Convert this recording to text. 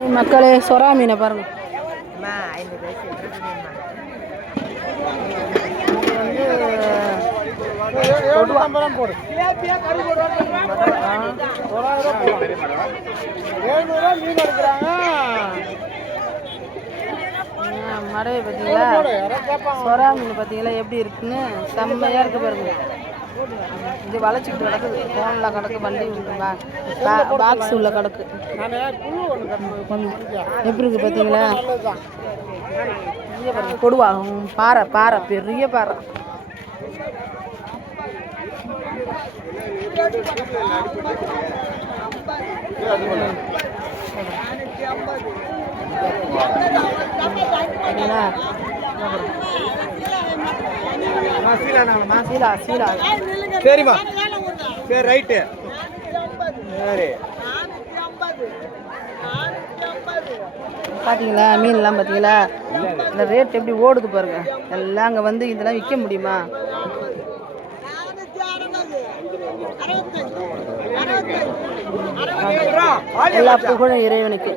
மக்களே சொரா மீனை பாருங்க. மடையை பார்த்தீங்களா, சொரா மீன் பார்த்தீங்களா எப்படி இருக்குன்னு செம்மையாக இருக்கு பாருங்க. இது வளைச்சிக்கிட்டு கிடக்குது, ஃபோனில் கிடக்கு, வண்டி பாக்ஸ் உள்ள கிடக்கு. எப்படி இருக்கு பார்த்தீங்களா? கொடுவா பாறை, பாறை பெரிய பாறை. சரிம்மா, சரி, ரைட்டு. சரி, பார்த்தீங்களா மீன்லாம் பார்த்தீங்களா? இந்த ரேட் எப்படி ஓடுது பாருங்க. எல்லாம் அங்கே வந்து இதெல்லாம் விற்க முடியுமா? எல்லா புகழும் இறைவனுக்கு.